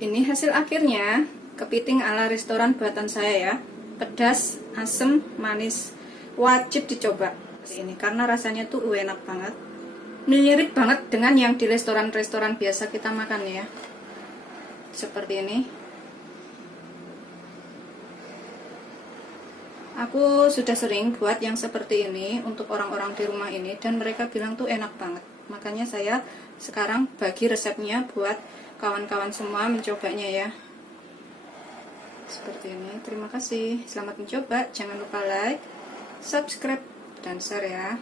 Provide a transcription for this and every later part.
Ini hasil akhirnya, kepiting ala restoran buatan saya ya. Pedas, asem, manis. Wajib dicoba ini karena rasanya tuh enak banget. Mirip banget dengan yang di restoran-restoran biasa kita makan ya. Seperti ini. Aku sudah sering buat yang seperti ini untuk orang-orang di rumah ini dan mereka bilang tuh enak banget. Makanya saya sekarang bagi resepnya buat kawan-kawan semua mencobanya ya. Seperti ini. Terima kasih. Selamat mencoba. Jangan lupa like, subscribe, dan share ya.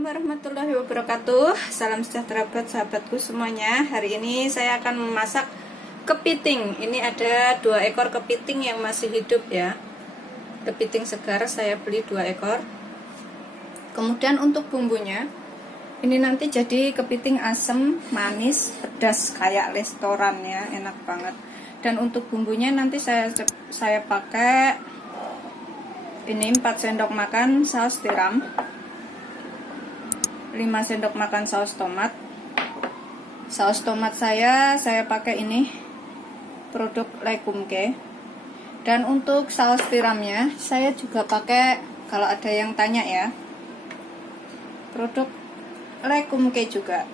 Warahmatullahi wabarakatuh. Salam sejahtera buat sahabatku semuanya. Hari ini saya akan memasak kepiting. Ini ada 2 ekor kepiting yang masih hidup ya. Kepiting segar saya beli 2 ekor. Kemudian untuk bumbunya, ini nanti jadi kepiting asem, manis, pedas kayak restoran ya, enak banget. Dan untuk bumbunya nanti saya pakai ini 4 sendok makan saus tiram, 5 sendok makan saus tomat. Saus tomat saya pakai ini produk Lekumke. Dan untuk saus tiramnya saya juga pakai, kalau ada yang tanya ya, produk Lekumke juga.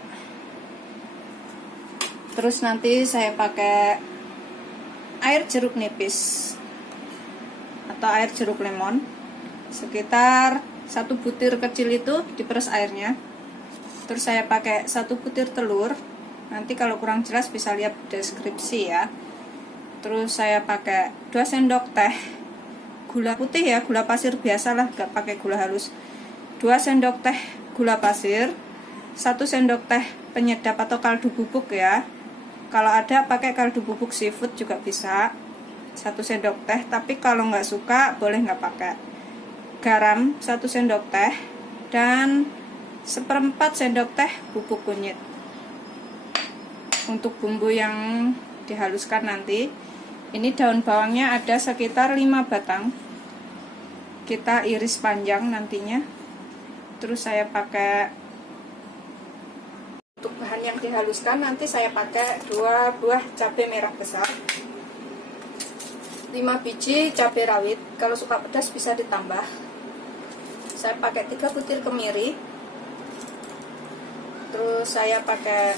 Terus nanti saya pakai air jeruk nipis atau air jeruk lemon sekitar 1 butir kecil itu diperes airnya. Terus saya pakai 1 butir telur. Nanti kalau kurang jelas bisa lihat deskripsi ya. Terus saya pakai 2 sendok teh gula putih ya, gula pasir biasalah, gak pakai gula halus. 2 sendok teh gula pasir, 1 sendok teh penyedap atau kaldu bubuk ya. Kalau ada pakai kaldu bubuk seafood juga bisa. 1 sendok teh, tapi kalau nggak suka boleh nggak pakai. Garam 1 sendok teh dan 1/4 sendok teh bubuk kunyit. Untuk bumbu yang dihaluskan nanti, ini daun bawangnya ada sekitar 5 batang. Kita iris panjang nantinya. Terus saya pakai, untuk bahan yang dihaluskan nanti saya pakai 2 buah cabai merah besar, 5 biji cabai rawit. Kalau suka pedas bisa ditambah. Saya pakai 3 butir kemiri. Terus saya pakai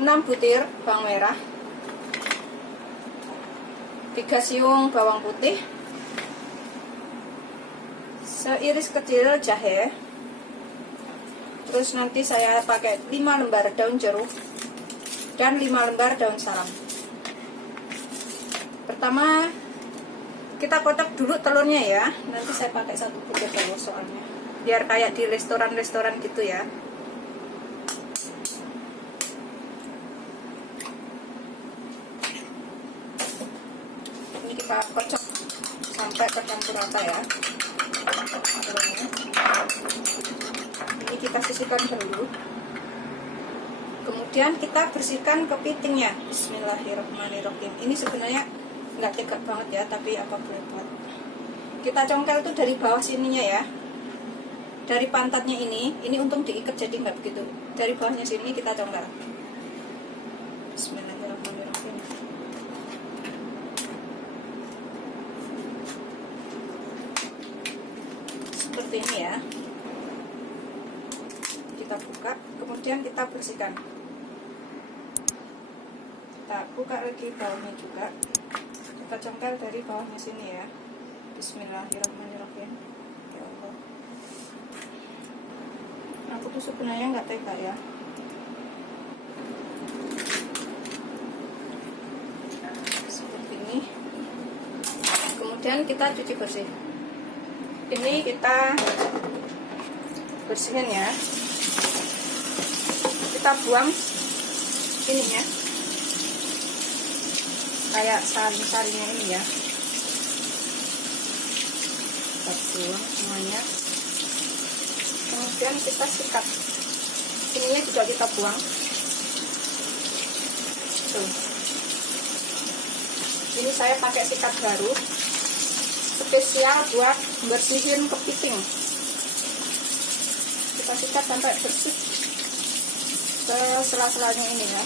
6 butir bawang merah, 3 siung bawang putih, seiris kecil jahe. Terus nanti saya pakai 5 lembar daun jeruk dan 5 lembar daun salam. Pertama kita kocok dulu telurnya ya. Nanti saya pakai 1 butir telur soalnya biar kayak di restoran-restoran gitu ya. Ini kita kocok sampai tercampur rata ya telurnya. Ini kita sisihkan dulu. Kemudian kita bersihkan kepitingnya. Bismillahirrahmanirrahim. Ini sebenarnya nggak tegak banget ya, tapi apa boleh buat. Kita congkel tuh dari bawah sininya ya, dari pantatnya ini untung diikat jadi nggak begitu. Dari bawahnya sini kita congkel. Bismillahirrahmanirrahim. Seperti ini ya. Kita buka, kemudian kita bersihkan. Kita buka lagi bawahnya juga. Kita congkel dari bawahnya sini ya. Bismillahirrahmanirrahim. Ya Allah, aku tuh sebenarnya nggak tega ya. Seperti ini. Kemudian kita cuci bersih. Ini kita bersihin ya. Kita buang ininya, kayak saring-saringnya ini ya. Kita buang semuanya. Kemudian kita sikat, ininya juga kita buang. Tuh. Ini saya pakai sikat baru spesial buat bersihin kepiting. Kita sikat sampai bersih ke sela-selanya ini ya.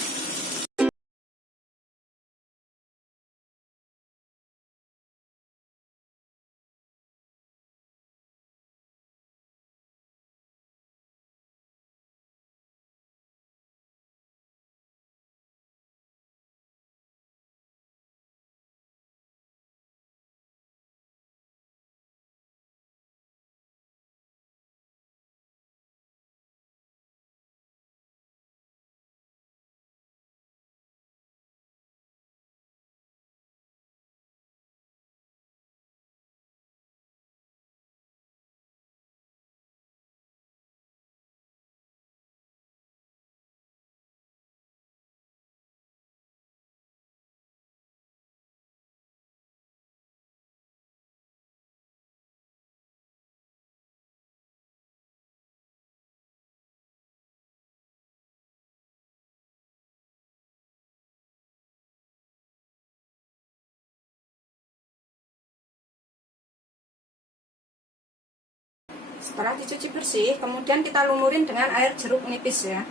Setelah dicuci bersih, kemudian kita lumurin dengan air jeruk nipis ya.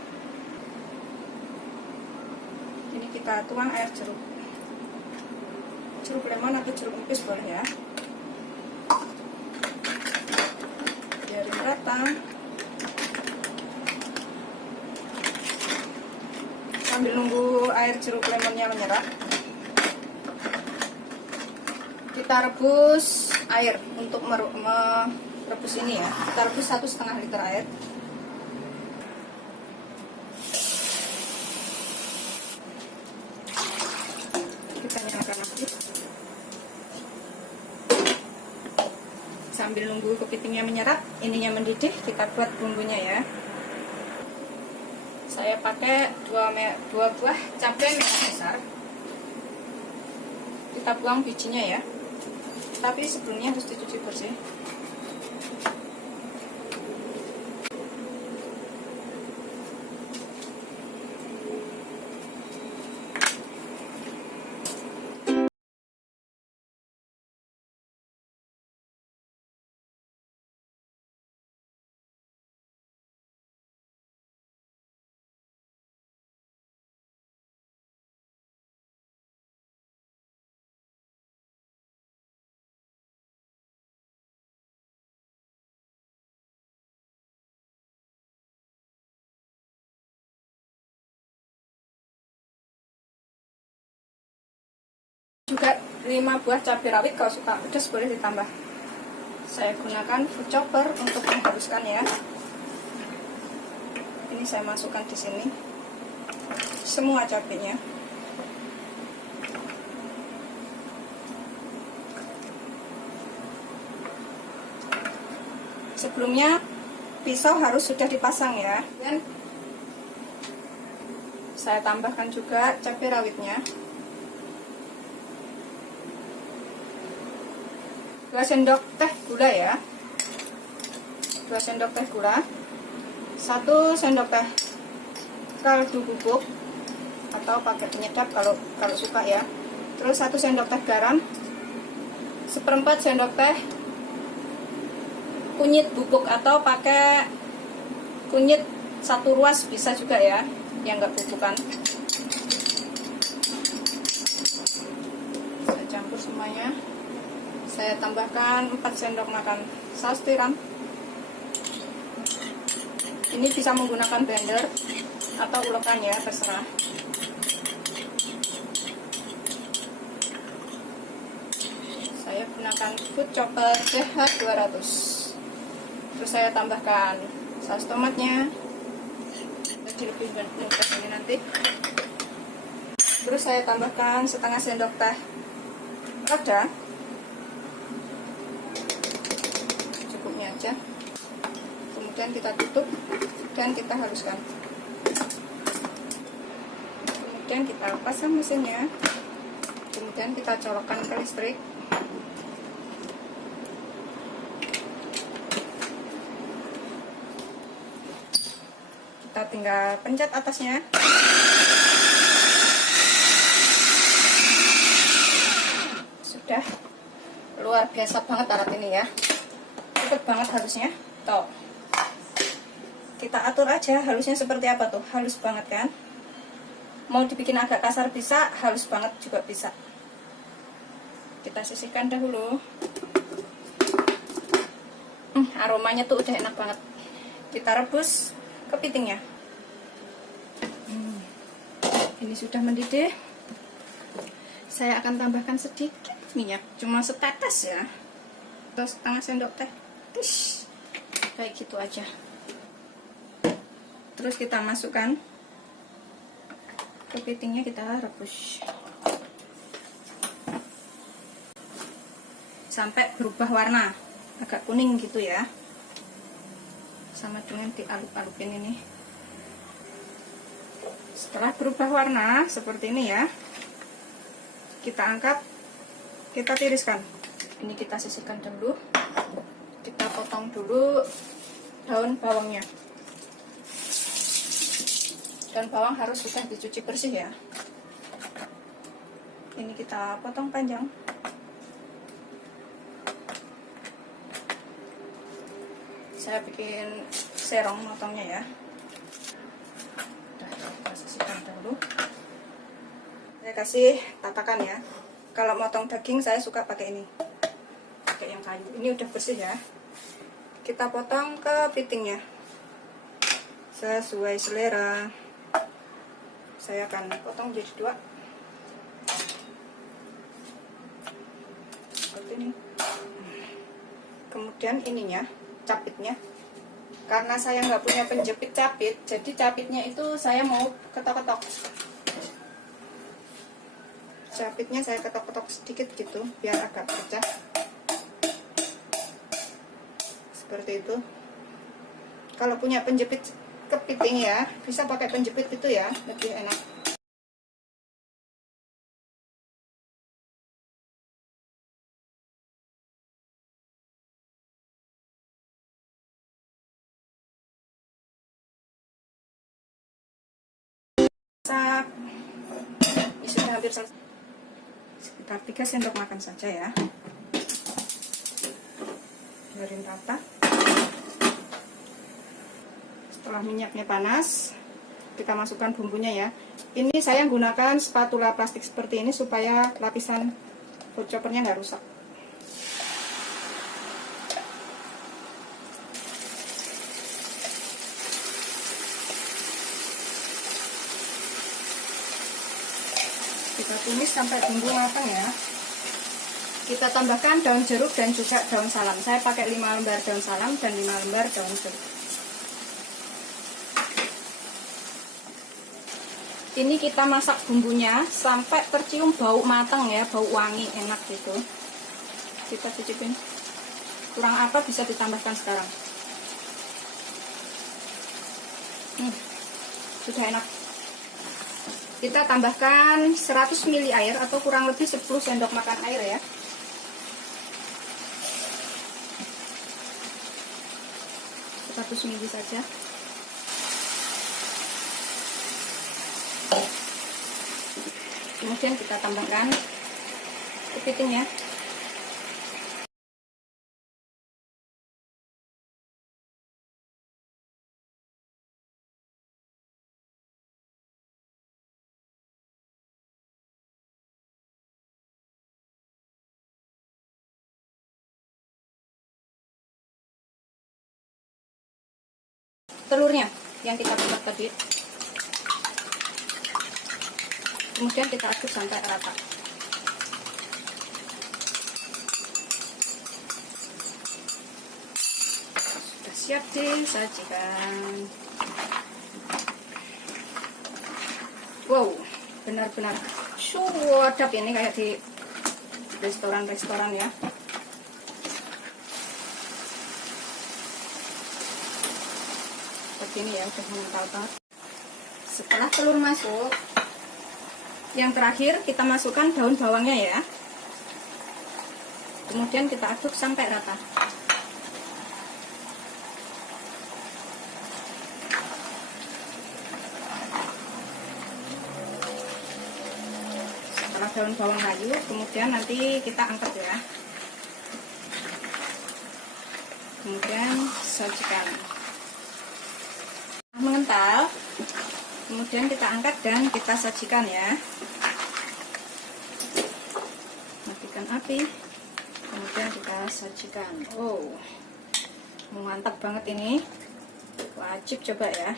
Ini kita tuang air jeruk. Jeruk lemon atau jeruk nipis boleh ya. Biarin rata. Sambil nunggu air jeruk lemonnya menyerap, kita rebus air untuk merebus ini ya. Kita rebus 1,5 liter air. Kita nyalakan api. Sambil nunggu kepitingnya menyerap, ininya mendidih, kita buat bumbunya ya. Saya pakai 2 buah cabai merah besar. Kita buang bijinya ya. Tapi sebelumnya harus dicuci bersih. Juga 5 buah cabai rawit, kalau suka pedas boleh ditambah. Saya gunakan food chopper untuk menghaluskan ya. Ini saya masukkan di sini semua cabainya. Sebelumnya pisau harus sudah dipasang ya. Dan saya tambahkan juga cabai rawitnya. 2 sendok teh gula ya. 2 sendok teh gula. 1 sendok teh kaldu bubuk atau pakai penyedap kalau suka ya. Terus 1 sendok teh garam. 1/4 sendok teh kunyit bubuk atau pakai kunyit 1 ruas bisa juga ya, yang enggak bubukan. Saya campur semuanya. Saya tambahkan 4 sendok makan saus tiram. Ini bisa menggunakan blender atau ulekan ya, terserah. Saya gunakan food chopper CH200. Terus saya tambahkan saus tomatnya. Jadi lebih mudah ini nanti. Terus saya tambahkan 1/2 sendok teh lada. Aja. Kemudian kita tutup dan kita haluskan. Kemudian kita pasang mesinnya. Kemudian kita colokkan ke listrik. Kita tinggal pencet atasnya. Sudah. Luar biasa banget alat ini ya. Cepet banget halusnya. Tuh. Kita atur aja halusnya seperti apa tuh. Halus banget kan? Mau dibikin agak kasar bisa, halus banget juga bisa. Kita sisihkan dahulu. Aromanya tuh udah enak banget. Kita rebus kepitingnya. Ini sudah mendidih. Saya akan tambahkan sedikit minyak, cuma setetes ya, atau setengah sendok teh. Kayak gitu aja. Terus kita masukkan kepitingnya, kita rebus sampai berubah warna agak kuning gitu ya, sama dengan dialup-alupin ini. Setelah berubah warna seperti ini ya, kita angkat, kita tiriskan. Ini kita sisihkan dulu. Kita potong dulu daun bawangnya. Dan bawang harus sudah dicuci bersih ya. Ini kita potong panjang. Saya bikin serong motongnya ya. Udah, kita sisihkan dulu. Saya kasih tatakan ya. Kalau motong daging saya suka pakai ini, pakai yang kayu. Ini udah bersih ya. Kita potong kepitingnya sesuai selera. Saya akan potong jadi 2 seperti ini. Kemudian ininya, capitnya, karena saya nggak punya penjepit capit, jadi capitnya itu saya mau ketok-ketok. Capitnya saya ketok-ketok sedikit gitu biar agak pecah seperti itu. Kalau punya penjepit kepiting ya, bisa pakai penjepit itu ya, lebih enak. Ini sudah hampir selesai. Sekitar 3 sendok makan saja ya. Biarin rata. Setelah minyaknya panas, kita masukkan bumbunya ya. Ini saya gunakan spatula plastik seperti ini supaya lapisan food choppernya nggak rusak. Kita tumis sampai bumbu matang ya. Kita tambahkan daun jeruk dan juga daun salam. Saya pakai 5 lembar daun salam dan 5 lembar daun jeruk. Ini kita masak bumbunya sampai tercium bau matang ya, bau wangi enak gitu. Kita cicipin. Kurang apa bisa ditambahkan sekarang. Sudah enak. Kita tambahkan 100 ml air atau kurang lebih 10 sendok makan air ya. Ml saja. Kemudian kita tambahkan kepitingnya. Telurnya yang kita buat tadi. Kemudian kita aduk sampai rata. Sudah siap disajikan. Wow, benar-benar suwadap ini kayak di restoran-restoran ya. Seperti ini ya, udah mengental banget. Setelah telur masuk, yang terakhir kita masukkan daun bawangnya ya. Kemudian kita aduk sampai rata. setelah daun bawang layu, kemudian nanti kita angkat ya. Kemudian sajikan. Mengental, kemudian kita angkat dan kita sajikan ya. Matikan api, kemudian kita sajikan. Oh, mantap banget ini, wajib coba ya.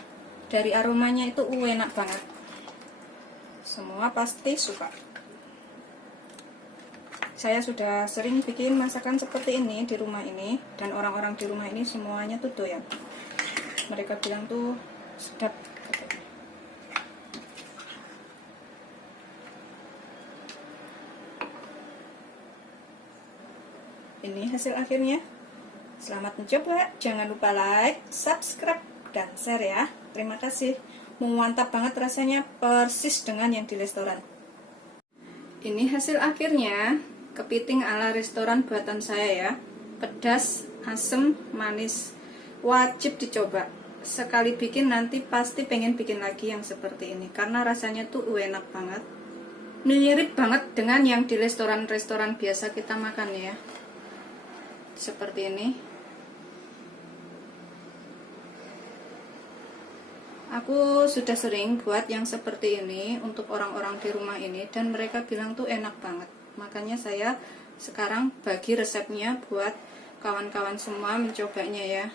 Dari aromanya itu enak banget, semua pasti suka. Saya sudah sering bikin masakan seperti ini di rumah ini, dan orang-orang di rumah ini semuanya tuh doyan. Mereka bilang tuh sedap. Ini hasil akhirnya. Selamat mencoba. Jangan lupa like, subscribe, dan share ya. Terima kasih. Mantap banget rasanya, persis dengan yang di restoran. Ini hasil akhirnya. Kepiting ala restoran buatan saya ya. Pedas, asem, manis. Wajib dicoba. Sekali bikin nanti pasti pengen bikin lagi yang seperti ini, karena rasanya tuh enak banget. Mirip banget dengan yang di restoran-restoran biasa kita makan ya. Seperti ini. Aku sudah sering buat yang seperti ini untuk orang-orang di rumah ini, dan mereka bilang tuh enak banget. Makanya saya sekarang bagi resepnya buat kawan-kawan semua mencobanya ya.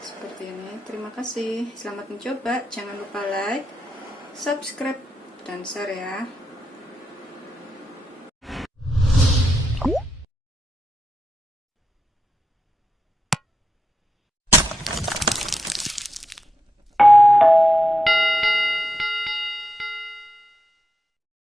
Seperti ini. Terima kasih. Selamat mencoba. Jangan lupa like, subscribe, dan share ya.